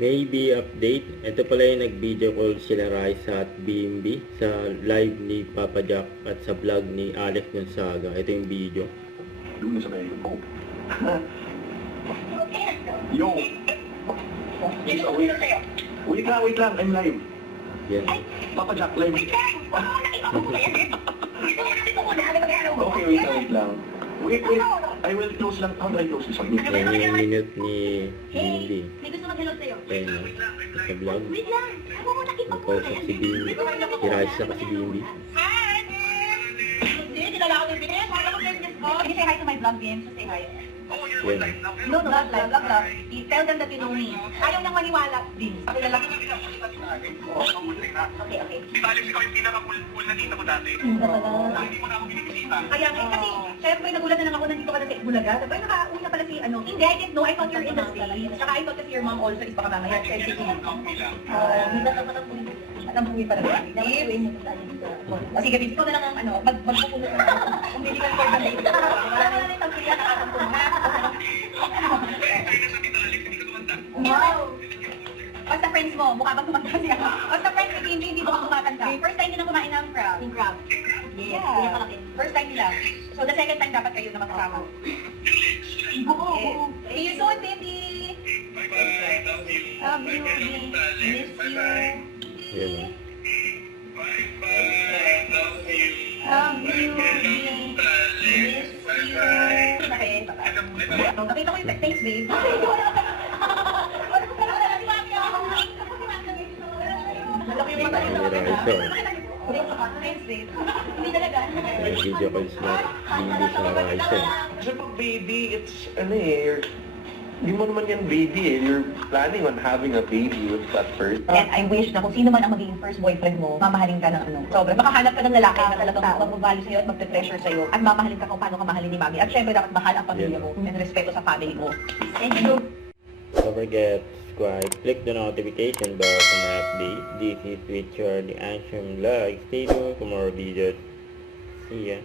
Maybe update. Ito pala yung nag-video call sila Raisa at BMB sa live ni Papa Jack at sa vlog ni Alex Gonzaga. Ito yung video. Doon na sa bayo. Oh. Yo! Please, wait lang. I'm live. Yan. Papa Jack, live. Okay, wait lang. Wait. I will close lang. How do I close this one? Yan yung minute ni BMB. May gusto mag-hello sa'yo. Ayan na. Sa vlog. Wait lang. Ako mo nakita ko. Nakausap si BMB. Si Raisa kasi BMB. Hi! Hindi, kilala ko yung Bim. Wala ko yung Bim ko. Can you say hi to my vlog, Bim? So say hi. Yan. No, vlog. You tell them that you know me. Ayaw nang maniwala, Bim. Kilala ko. Okay. Alex, ikaw yung pinaka-cool na dito ko dati. Hindi mo na ako binibisita. Kaya nga, kasi syempre nagulat na lang ako nandito ka na sa Bulaga. Sabay nakauna pala si ano. Hindi, I didn't know. I thought you're in the States. Saka I thought kasi your mom also is baka mamaya. Kasi si Alam mo pala ba? Sige, Bim, ikaw na lang ang ano, magpupunod na lang. Kung hindi ka for the late. Wala na lang itang kaya nakakampun na. Wow! Basta friends mo, mukha bang kumanta siya? Basta friends ni Bimbi, hindi mukhang kumakanta. First time nilang kumain ng crab. Yung crab? Yes. Yeah. First time nila. So the second time dapat kayo na magkasama. Oo. See you soon, Bimbi! Bye-bye. Love you. Love you, Bimbi. Miss you. Yan. Love you. Love you, Bimbi. Miss you. Okay, bye-bye. Nakita ko yung thanks, babe. Malaki yung mata nito. Thanks, babe. Hindi talaga. Nag-video call sila BMB sa Raisa. Kasi pag baby, it's hindi mo naman yan baby eh. You're planning on having a baby with that person. And I wish na kung sino man ang magiging first boyfriend mo, mamahalin ka ng ano. Sobrang makahanap ka ng lalaki na talagang magbabalyo sa'yo at magpe-pressure sa'yo. At mamahalin ka kung paano ka mahalin ni mami. At syempre dapat mahal ang pamilya mo and respeto sa family mo. Thank you. Don't forget to subscribe, click the notification bell for more updates. This is Richard, the Answer Vlog. Stay tuned for more videos. See ya.